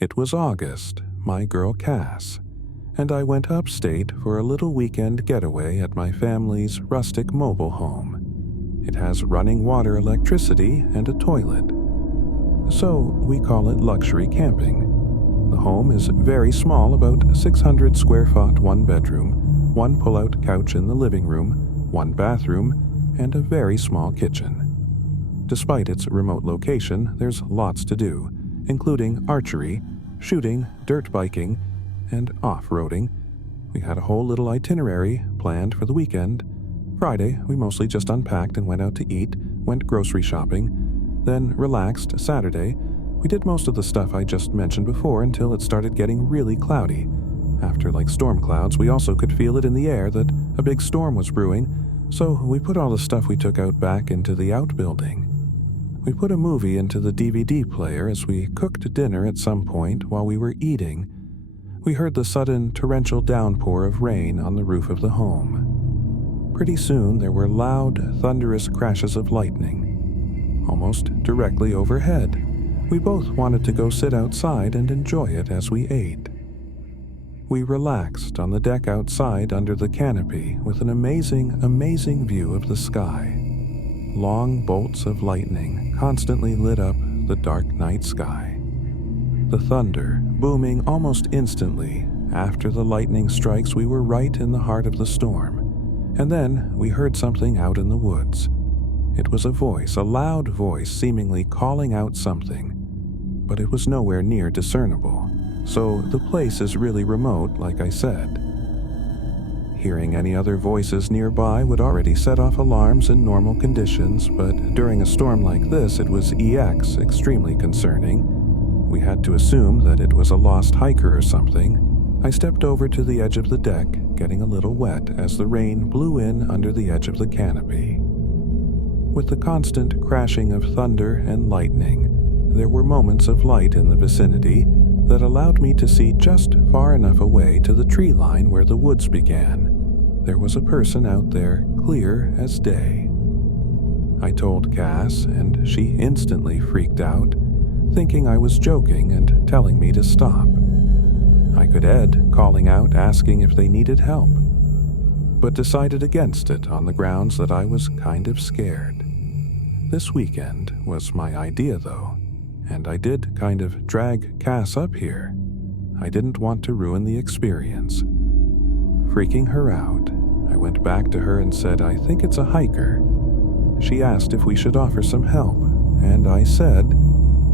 It was August, my girl Cass, and I went upstate for a little weekend getaway at my family's rustic mobile home. It has running water, electricity, and a toilet. So we call it luxury camping. The home is very small, about 600 square foot, one bedroom, one pull-out couch in the living room, one bathroom, and a very small kitchen. Despite its remote location, there's lots to do, including archery, shooting, dirt biking, and off-roading. We had a whole little itinerary planned for the weekend. Friday, we mostly just unpacked and went out to eat, went grocery shopping, then relaxed. Saturday, we did most of the stuff I just mentioned before until it started getting really cloudy. After storm clouds, we also could feel it in the air that a big storm was brewing, so we put all the stuff we took out back into the outbuilding. We put a movie into the DVD player as we cooked dinner. At some point while we were eating, we heard the sudden torrential downpour of rain on the roof of the home. Pretty soon there were loud, thunderous crashes of lightning, almost directly overhead. We both wanted to go sit outside and enjoy it as we ate. We relaxed on the deck outside under the canopy with an amazing view of the sky. Long bolts of lightning constantly lit up the dark night sky. The thunder booming almost instantly. After the lightning strikes, we were right in the heart of the storm. And then we heard something out in the woods. It was a voice, a loud voice, seemingly calling out something. But it was nowhere near discernible. So the place is really remote, like I said. Hearing any other voices nearby would already set off alarms in normal conditions, but during a storm like this, it was extremely concerning. We had to assume that it was a lost hiker or something. I stepped over to the edge of the deck, getting a little wet as the rain blew in under the edge of the canopy. With the constant crashing of thunder and lightning, there were moments of light in the vicinity that allowed me to see just far enough away to the tree line where the woods began. There was a person out there, clear as day. I told Cass, and she instantly freaked out, thinking I was joking and telling me to stop. I could Ed calling out, asking if they needed help, but decided against it on the grounds that I was kind of scared. This weekend was my idea, though, and I did kind of drag Cass up here. I didn't want to ruin the experience. Freaking her out, I went back to her and said, "I think it's a hiker." She asked if we should offer some help, and I said,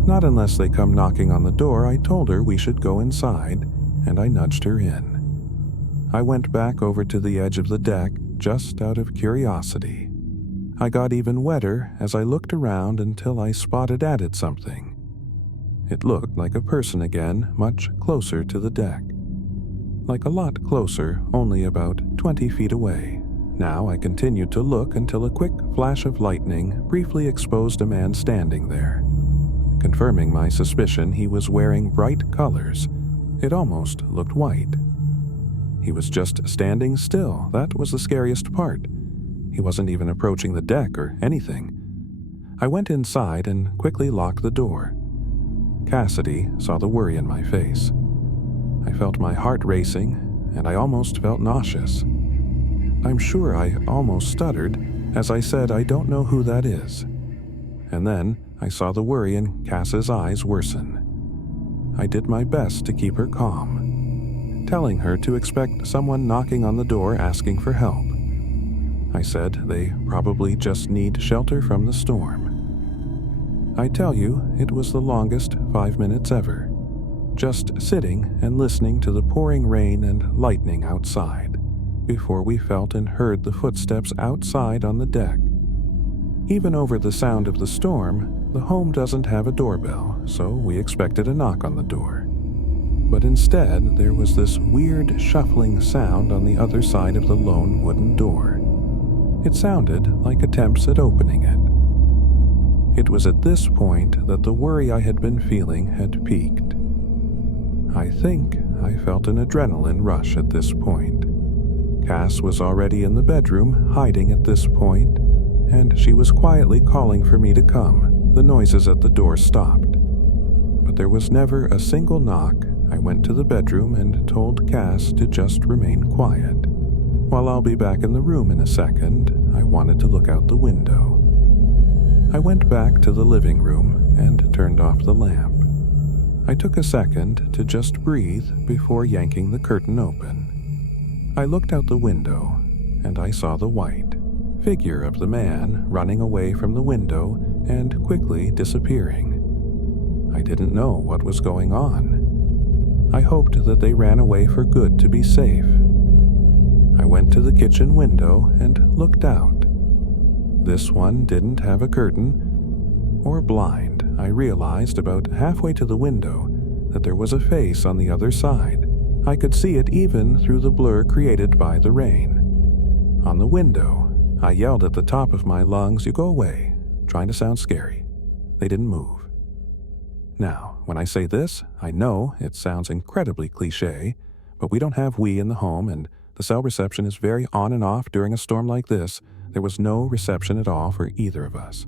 "Not unless they come knocking on the door." I told her we should go inside, and I nudged her in. I went back over to the edge of the deck just out of curiosity. I got even wetter as I looked around until I added something. It looked like a person again, much closer to the deck. Like a lot closer, only about 20 feet away. Now I continued to look until a quick flash of lightning briefly exposed a man standing there. Confirming my suspicion, he was wearing bright colors. It almost looked white. He was just standing still. That was the scariest part. He wasn't even approaching the deck or anything. I went inside and quickly locked the door. Cassidy saw the worry in my face. I felt my heart racing, and I almost felt nauseous. I'm sure I almost stuttered as I said, "I don't know who that is." And then I saw the worry in Cass's eyes worsen. I did my best to keep her calm, telling her to expect someone knocking on the door asking for help. I said they probably just need shelter from the storm. I tell you, it was the longest 5 minutes ever, just sitting and listening to the pouring rain and lightning outside, before we felt and heard the footsteps outside on the deck. Even over the sound of the storm, the home doesn't have a doorbell, so we expected a knock on the door. But instead, there was this weird shuffling sound on the other side of the lone wooden door. It sounded like attempts at opening it. It was at this point that the worry I had been feeling had peaked. I think I felt an adrenaline rush at this point. Cass was already in the bedroom, hiding at this point, and she was quietly calling for me to come. The noises at the door stopped. but there was never a single knock. I went to the bedroom and told Cass to just remain quiet. While I'll be back in the room in a second, I wanted to look out the window. I went back to the living room and turned off the lamp. I took a second to just breathe before yanking the curtain open. I looked out the window, and I saw the white figure of the man running away from the window and quickly disappearing. I didn't know what was going on. I hoped that they ran away for good to be safe. I went to the kitchen window and looked out. This one didn't have a curtain or blind. I realized about halfway to the window that there was a face on the other side. I could see it even through the blur created by the rain. On the window, I yelled at the top of my lungs, "You go away," trying to sound scary. They didn't move. Now, when I say this, I know it sounds incredibly cliche, but we don't have Wii in the home, and the cell reception is very on and off during a storm like this. There was no reception at all for either of us.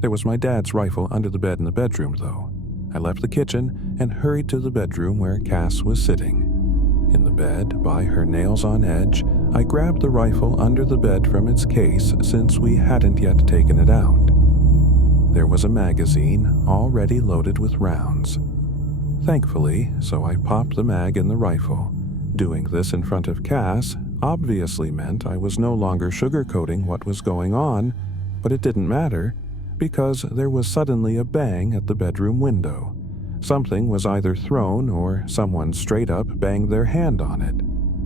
There was my dad's rifle under the bed in the bedroom, though. I left the kitchen and hurried to the bedroom where Cass was sitting. In the bed, by her nails on edge, I grabbed the rifle under the bed from its case since we hadn't yet taken it out. There was a magazine already loaded with rounds. Thankfully, so I popped the mag in the rifle. Doing this in front of Cass obviously meant I was no longer sugarcoating what was going on, but it didn't matter because there was suddenly a bang at the bedroom window. Something was either thrown or someone straight up banged their hand on it,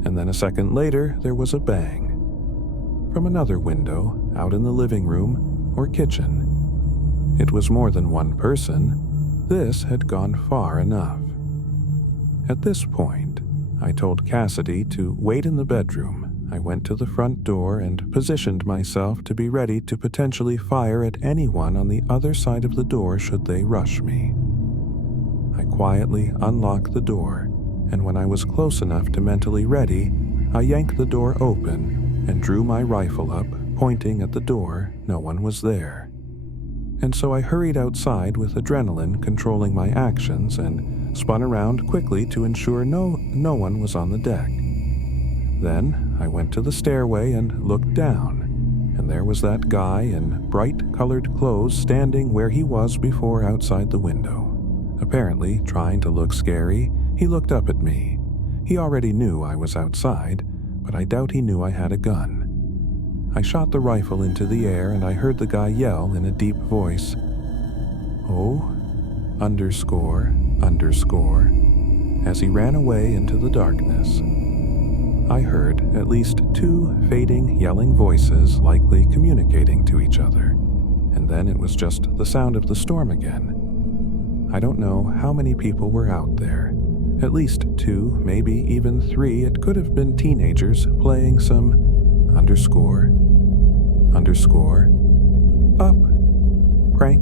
and then a second later there was a bang from another window out in the living room or kitchen. It was more than one person. This had gone far enough. At this point, I told Cassidy to wait in the bedroom. I went to the front door and positioned myself to be ready to potentially fire at anyone on the other side of the door should they rush me. I quietly unlocked the door, and when I was close enough to mentally ready, I yanked the door open and drew my rifle up, pointing at the door. No one was there. And so I hurried outside with adrenaline controlling my actions and spun around quickly to ensure no one was on the deck. Then I went to the stairway and looked down, and there was that guy in bright-colored clothes standing where he was before outside the window. Apparently, trying to look scary, he looked up at me. He already knew I was outside, but I doubt he knew I had a gun. I shot the rifle into the air and I heard the guy yell in a deep voice, "Oh, underscore, underscore," as he ran away into the darkness. I heard at least two fading, yelling voices likely communicating to each other, and then it was just the sound of the storm again. I don't know how many people were out there. At least two, maybe even three. It could have been teenagers playing some underscore, underscore, up, prank,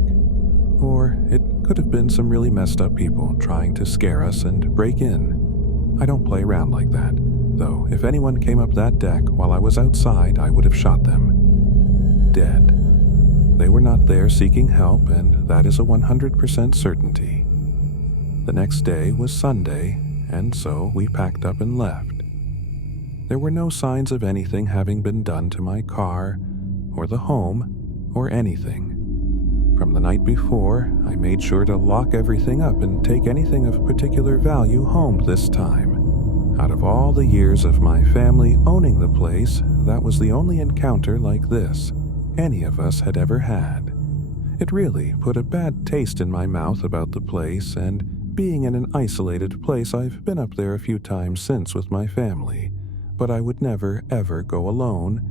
or it could have been some really messed up people trying to scare us and break in. I don't play around like that, though if anyone came up that deck while I was outside, I would have shot them. Dead. They were not there seeking help, and that is a 100% certainty. The next day was Sunday, and so we packed up and left. There were no signs of anything having been done to my car, or the home, or anything. From the night before, I made sure to lock everything up and take anything of particular value home this time. Out of all the years of my family owning the place, that was the only encounter like this any of us had ever had. It really put a bad taste in my mouth about the place, and being in an isolated place, I've been up there a few times since with my family, but I would never ever go alone,